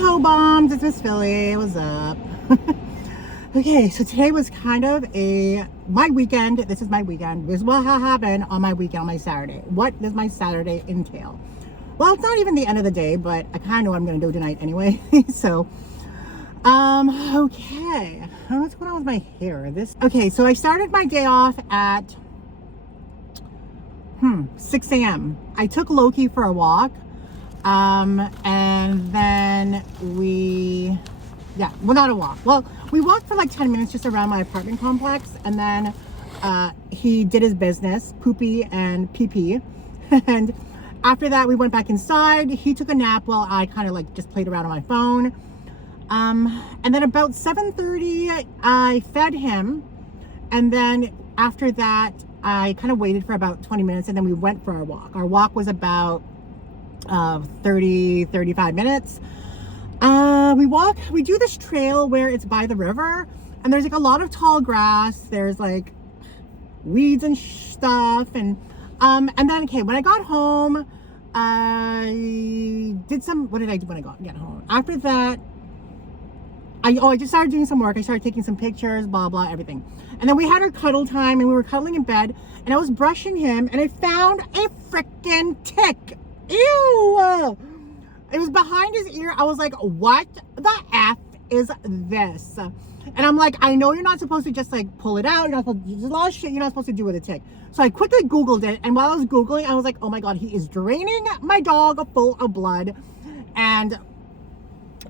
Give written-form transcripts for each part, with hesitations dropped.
Ho bombs, it's Msfili. What's up? Okay, so today was kind of my weekend. This is my weekend. This is what happened on my weekend, on my Saturday. What does my Saturday entail? Well, it's not even the end of the day, but I kind of know what I'm going to do tonight anyway. So, okay. What's going on with my hair? Okay, so I started my day off at 6 a.m. I took Loki for a walk. And then not a walk. Well, we walked for like 10 minutes just around my apartment complex, and then he did his business, poopy and pee-pee. And after that, we went back inside. He took a nap while I kind of like just played around on my phone. And then about 7:30, I fed him. And then after that, I kind of waited for about 20 minutes, and then we went for our walk. Our walk was about 35 minutes. We do this trail where it's by the river, and there's like a lot of tall grass. There's like weeds and stuff, and then okay, when I got home, I did what did I do when I get home? After that, I just started doing some work. I started taking some pictures, blah blah, everything. And then we had our cuddle time, and we were cuddling in bed, and I was brushing him, and I found a freaking tick. Ew! It was behind his ear. I was like, what the F is this? And I'm like, I know you're not supposed to just like pull it out. There's a lot of shit you're not supposed to do with a tick. So I quickly Googled it. And while I was Googling, I was like, oh my God, he is draining my dog full of blood. And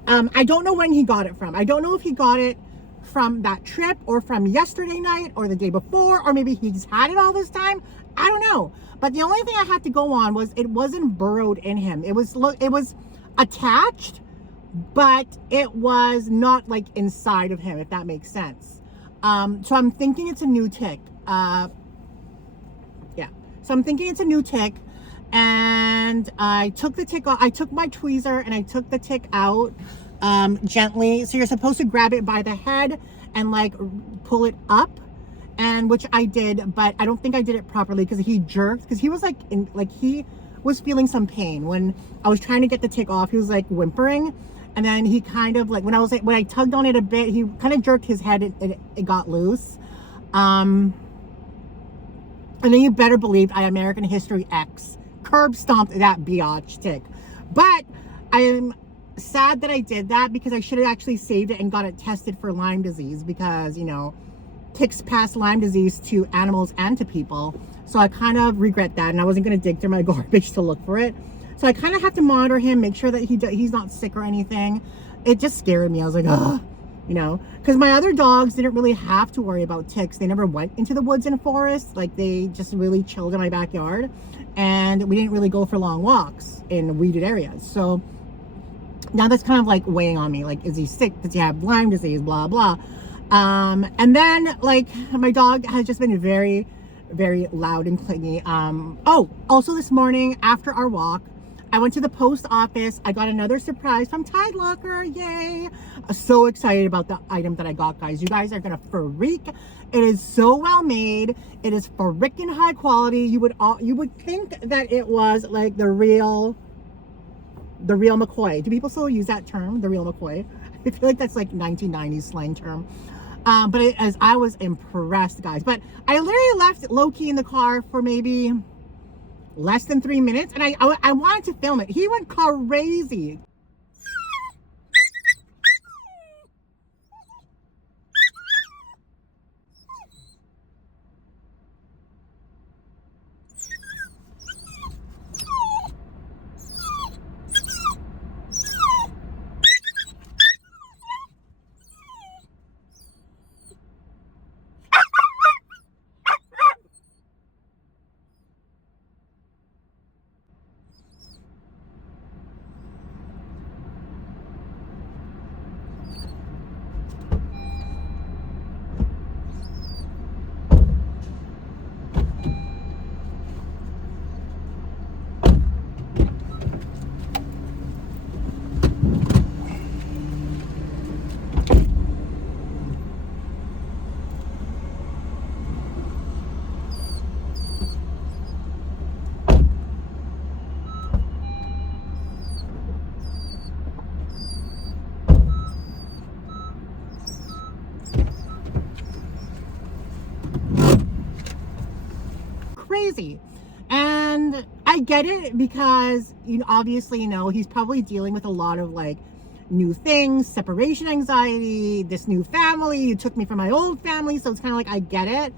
I don't know when he got it from. I don't know if he got it from that trip or from yesterday night or the day before, or maybe he's had it all this time. I don't know. But the only thing I had to go on was it wasn't burrowed in him. It was attached, but it was not like inside of him, if that makes sense. So I'm thinking it's a new tick. So I'm thinking it's a new tick, and I took the tick off. I took my tweezer and I took the tick out gently. So you're supposed to grab it by the head and like pull it up. And which I did, but I don't think I did it properly because he jerked, because he was like he was feeling some pain when I was trying to get the tick off. He was like whimpering, and then he kind of like when I tugged on it a bit, he kind of jerked his head and it got loose. And then you better believe I American History X curb stomped that biatch tick. But I am sad that I did that, because I should have actually saved it and got it tested for Lyme disease, because ticks pass Lyme disease to animals and to people. So I kind of regret that, and I wasn't going to dig through my garbage to look for it. So I kind of have to monitor him, make sure that he's not sick or anything. It just scared me. I was like, ugh, because my other dogs didn't really have to worry about ticks. They never went into the woods and forests. Like, they just really chilled in my backyard, and we didn't really go for long walks in weeded areas. So now that's kind of like weighing on me. Like, is he sick? Does he have Lyme disease? Blah, blah. And then like my dog has just been very, very loud and clingy. Also this morning after our walk, I went to the post office. I got another surprise from Tide Locker. Yay. I'm so excited about the item that I got, guys. You guys are going to freak. It is so well made. It is freaking high quality. You would think that it was like the real McCoy. Do people still use that term? The real McCoy? I feel like that's like 1990s slang term. But as I was impressed, guys. But I literally left Loki in the car for maybe less than 3 minutes, and I wanted to film it. He went crazy. crazy. And I get it because, you know, obviously, you know, he's probably dealing with a lot of like new things, separation anxiety, this new family. You took me from my old family. So it's kind of like, I get it.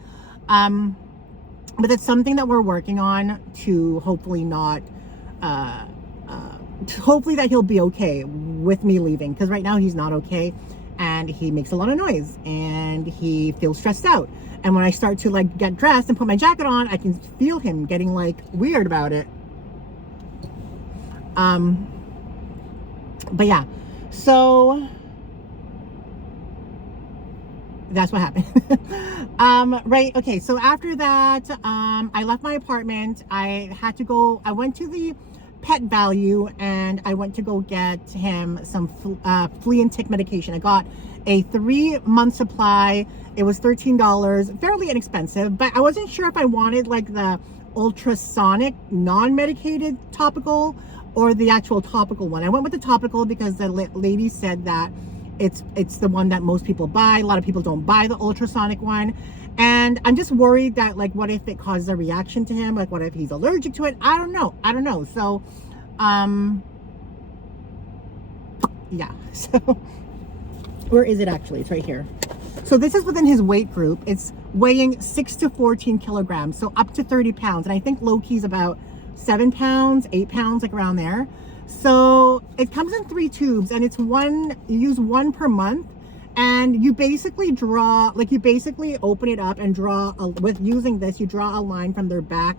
But it's something that we're working on to hopefully not, hopefully that he'll be okay with me leaving. Because right now he's not okay. And he makes a lot of noise and he feels stressed out. And when I start to like get dressed and put my jacket on, I can feel him getting like weird about it. But yeah, so that's what happened. Right. Okay. So after that, I left my apartment. I went to the Pet Value and I went to go get him some flea and tick medication. I got a 3-month supply. It was $13, fairly inexpensive, but I wasn't sure if I wanted like the ultrasonic non-medicated topical or the actual topical one. I went with the topical because the lady said that it's the one that most people buy. A lot of people don't buy the ultrasonic one. And I'm just worried that like, what if it causes a reaction to him? Like, what if he's allergic to it? I don't know. So, yeah. So, where is it actually? It's right here. So this is within his weight group. It's weighing 6 to 14 kilograms. So up to 30 pounds. And I think Loki's about 7 pounds, 8 pounds, like around there. So it comes in 3 tubes and it's you use 1 per month. And you basically open it up and using this, you draw a line from their back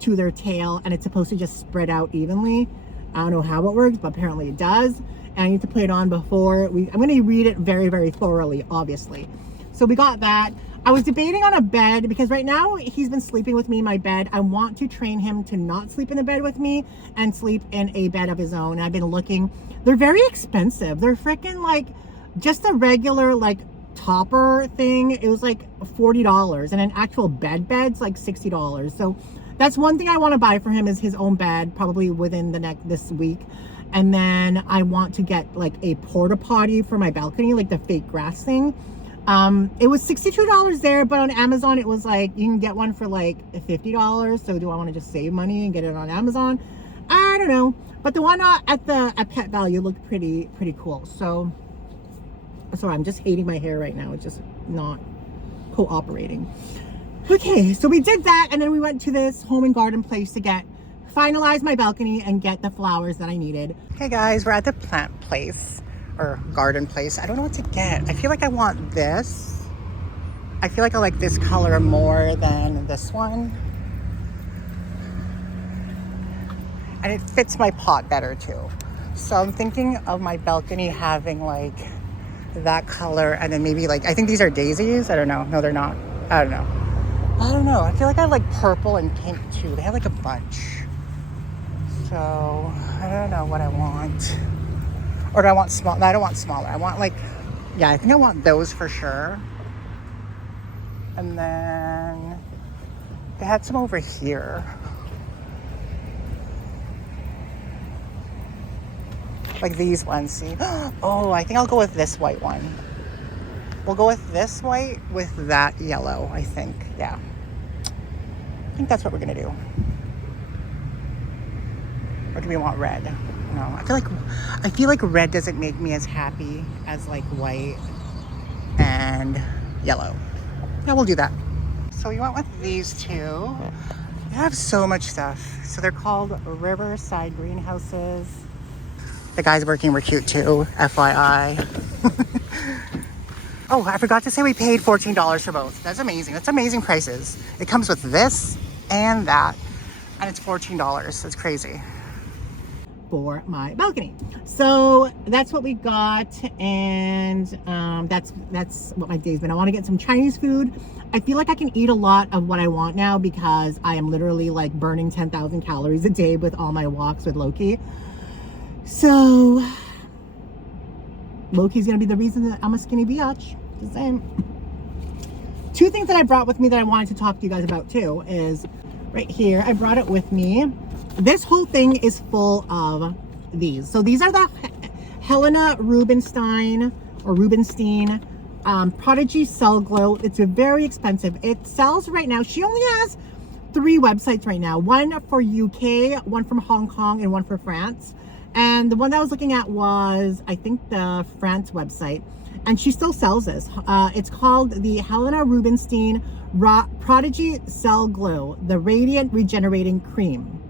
to their tail and it's supposed to just spread out evenly. I don't know how it works, but apparently it does. And I need to put it on before I'm going to read it very, very thoroughly, obviously. So we got that. I was debating on a bed because right now he's been sleeping with me in my bed. I want to train him to not sleep in the bed with me and sleep in a bed of his own. And I've been looking. They're very expensive. They're freaking like just a regular like topper thing. It was like $40 and an actual bed's like $60. So that's one thing I want to buy for him is his own bed, probably within this week. And then I want to get like a porta potty for my balcony, like the fake grass thing. It was $62 there, but on Amazon it was like you can get one for like $50. So do I want to just save money and get it on Amazon? I don't know. But the one at Pet Value looked pretty cool. So sorry, I'm just hating my hair right now. It's just not cooperating. Okay, so we did that and then we went to this home and garden place to finalize my balcony and get the flowers that I needed. Okay guys, we're at the plant place or garden place. I don't know what to get. I feel like I want this. I feel like I like this color more than this one. And it fits my pot better too. So I'm thinking of my balcony having like that color and then maybe like, I think these are daisies. I don't know. No, they're not. I don't know. I feel like I like purple and pink too. They have like a bunch. So I don't know what I want. Or do I want small? No, I don't want smaller. I want like, yeah, I think I want those for sure. And then they had some over here. Like these ones, see? Oh, I think I'll go with this white one. We'll go with this white with that yellow, I think. Yeah. I think that's what we're gonna do. Or do we want red? No, I feel like red doesn't make me as happy as like white and yellow. Yeah, we'll do that. So we went with these two. They have so much stuff. So they're called Riverside Greenhouses. The guys working were cute too, FYI. Oh, I forgot to say we paid $14 for both. That's amazing. That's amazing prices. It comes with this and that, and it's $14. That's crazy. For my balcony. So that's what we got, and that's what my day's been. I want to get some Chinese food. I feel like I can eat a lot of what I want now because I am literally like burning 10,000 calories a day with all my walks with Loki. So Loki's gonna be the reason that I'm a skinny biatch. Just saying. Two things that I brought with me that I wanted to talk to you guys about too is right here. I brought it with me. This whole thing is full of these. So these are the Helena Rubinstein Prodigy Cell Glow. It's very expensive. It sells right now. She only has 3 websites right now. One for UK, one from Hong Kong, and one for France. And the one that I was looking at was, I think, the France website. And she still sells this. It's called the Helena Rubinstein Prodigy Cell Glow, the Radiant Regenerating Cream.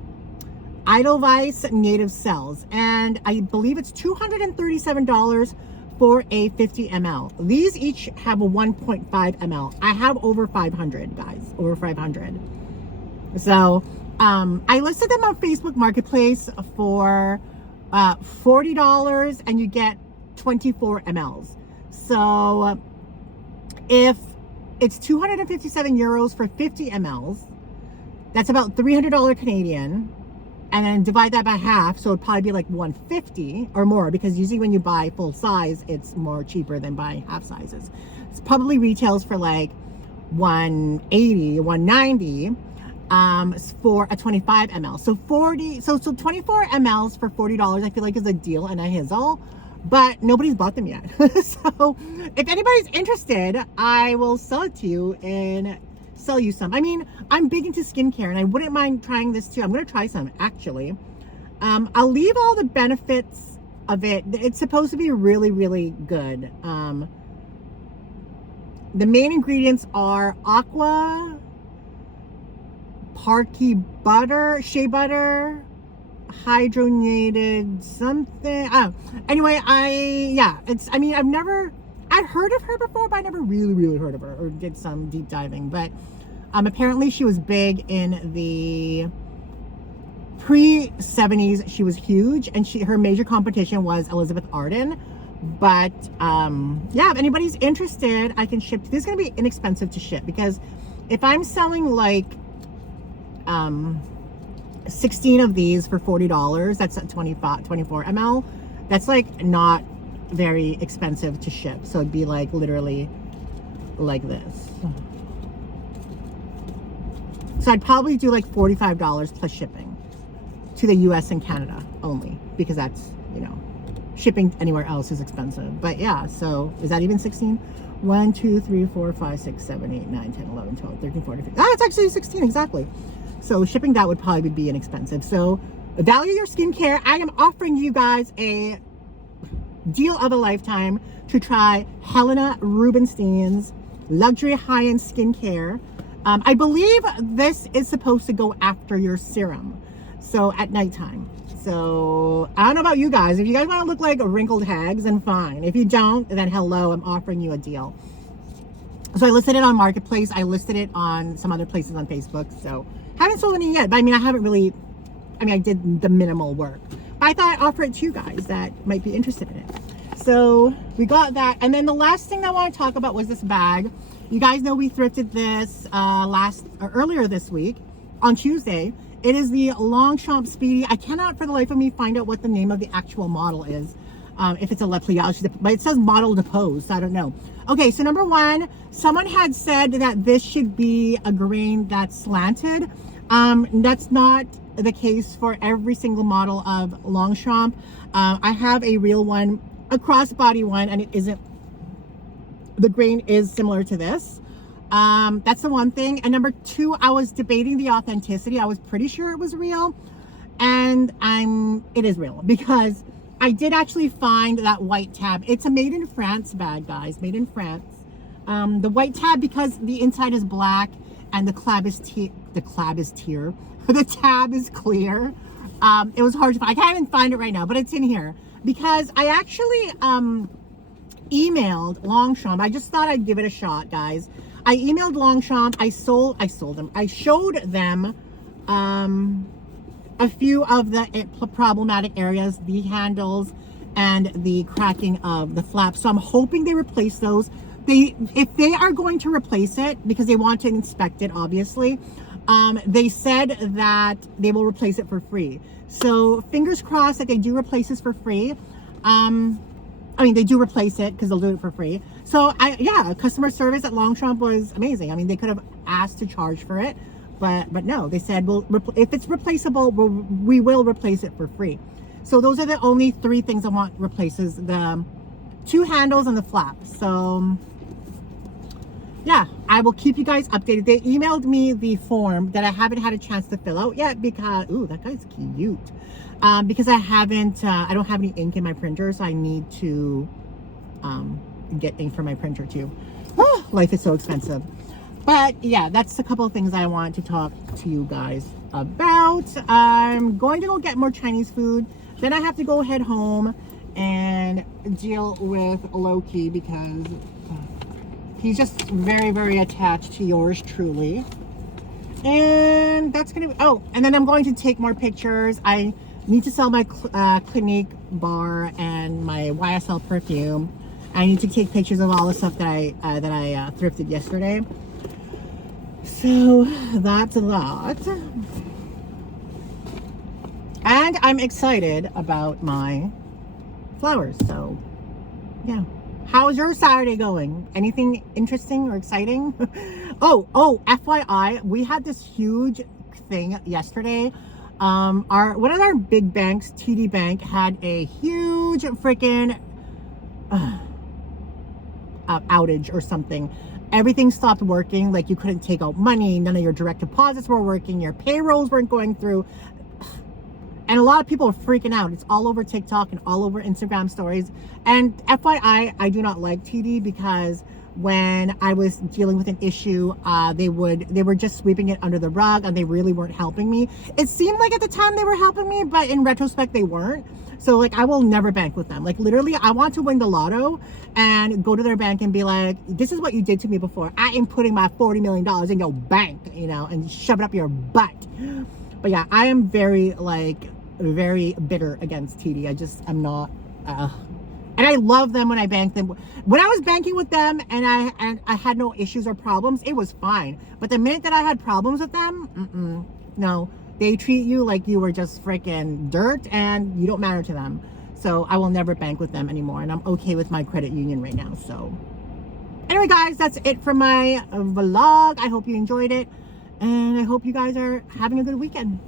Edelweiss Native Cells. And I believe it's $237 for a 50 ml. These each have a 1.5 ml. I have over 500, guys, over 500. So I listed them on Facebook Marketplace for $40 and you get 24 mls. So if it's 257 euros for 50 mls, that's about $300 Canadian. And then divide that by half, so it'd probably be like 150 or more, because usually when you buy full size, it's more cheaper than buying half sizes. It's probably retails for like 180, 190 for a 25 ml. So 24 mls for $40, I feel like is a deal and a hizzle, but nobody's bought them yet. So if anybody's interested, I will sell it to you and sell you some. I mean, I'm big into skincare and I wouldn't mind trying this too. I'm going to try some actually. I'll leave all the benefits of it. It's supposed to be really, really good. The main ingredients are aqua, parky butter, shea butter, hydrogenated something. Anyway, I've heard of her before, but I never really heard of her or did some deep diving. But apparently she was big in the pre-70s. She was huge, and her major competition was Elizabeth Arden. But yeah, if anybody's interested, I can ship. This is going to be inexpensive to ship, because if I'm selling like 16 of these for $40, that's at 24 ml. That's like not very expensive to ship. So it'd be like literally like this. So I'd probably do like $45 plus shipping to the US and Canada only, because that's, you know, shipping anywhere else is expensive. But yeah, so is that even 16? 1, 2, 3, 4, 5, 6, 7, 8, 9, 10, 11, 12, 13, 14, 15. It's actually 16, exactly. So shipping that would probably be inexpensive. So value your skincare. I am offering you guys a deal of a lifetime to try Helena Rubinstein's luxury high-end skincare. I believe this is supposed to go after your serum, so at nighttime. So I don't know about you guys. If you guys want to look like wrinkled hags, then fine. If you don't, then hello, I'm offering you a deal. So I listed it on Marketplace. I listed it on some other places on Facebook. So haven't sold any yet, but I mean, I did the minimal work. I thought I'd offer it to you guys that might be interested in it. So we got that. And then the last thing I want to talk about was this bag. You guys know we thrifted this earlier this week on Tuesday. It is the Longchamp Speedy. I cannot for the life of me find out what the name of the actual model is. If it's a Le Pliage, but it says model depose, so I don't know. Okay, so number one, someone had said that this should be a grain that's slanted. That's not the case for every single model of Longchamp. I have a real one, a crossbody one, and it isn't, the grain is similar to this. That's the one thing. And number two, I was debating the authenticity. I was pretty sure it was real, and it is real, because I did actually find that white tab. It's a made in France bag, guys, made in France. The white tab, because the inside is black and the tab is clear. It was hard to find. I can't even find it right now, but it's in here, because I actually emailed Longchamp. I just thought I'd give it a shot, guys. I emailed Longchamp. I showed them a few of the problematic areas, the handles and the cracking of the flaps. So I'm hoping they replace those. If they are going to replace it, because they want to inspect it, obviously, they said that they will replace it for free. So fingers crossed that they do replace this for free. They do replace it, because they'll do it for free. So customer service at Longchamp was amazing. I mean, they could have asked to charge for it, but no, they said, if it's replaceable, we will replace it for free. So those are the only three things I want replaces: the two handles and the flap. So yeah, I will keep you guys updated. They emailed me the form that I haven't had a chance to fill out yet because, ooh, that guy's cute. Because I don't have any ink in my printer, so I need to get ink for my printer too. Oh, life is so expensive. But yeah, that's a couple of things I want to talk to you guys about. I'm going to go get more Chinese food. Then I have to go head home and deal with Loki because he's just very, very attached to yours truly. And that's gonna be, oh, and then I'm going to take more pictures. I need to sell my Clinique bar and my YSL perfume. I need to take pictures of all the stuff that I thrifted yesterday. So that's that. And I'm excited about my flowers. So yeah. How's your Saturday going? Anything interesting or exciting? Oh, FYI, we had this huge thing yesterday. One of our big banks, TD Bank, had a huge freaking outage or something. Everything stopped working. Like, you couldn't take out money. None of your direct deposits were working. Your payrolls weren't going through. And a lot of people are freaking out. It's all over TikTok and all over Instagram stories. And FYI, I do not like TD because when I was dealing with an issue, they were just sweeping it under the rug and they really weren't helping me. It seemed like at the time they were helping me, but in retrospect, they weren't. So like, I will never bank with them. Like, literally, I want to win the lotto and go to their bank and be like, this is what you did to me before. I am putting my $40 million in your bank, you know, and shove it up your butt. But yeah, I am very bitter against TD. I'm not, and I love them when I bank them. When I was banking with them and I had no issues or problems, it was fine. But the minute that I had problems with them, no. They treat you like you were just freaking dirt and you don't matter to them. So I will never bank with them anymore. And I'm okay with my credit union right now. So anyway, guys, that's it for my vlog. I hope you enjoyed it. And I hope you guys are having a good weekend.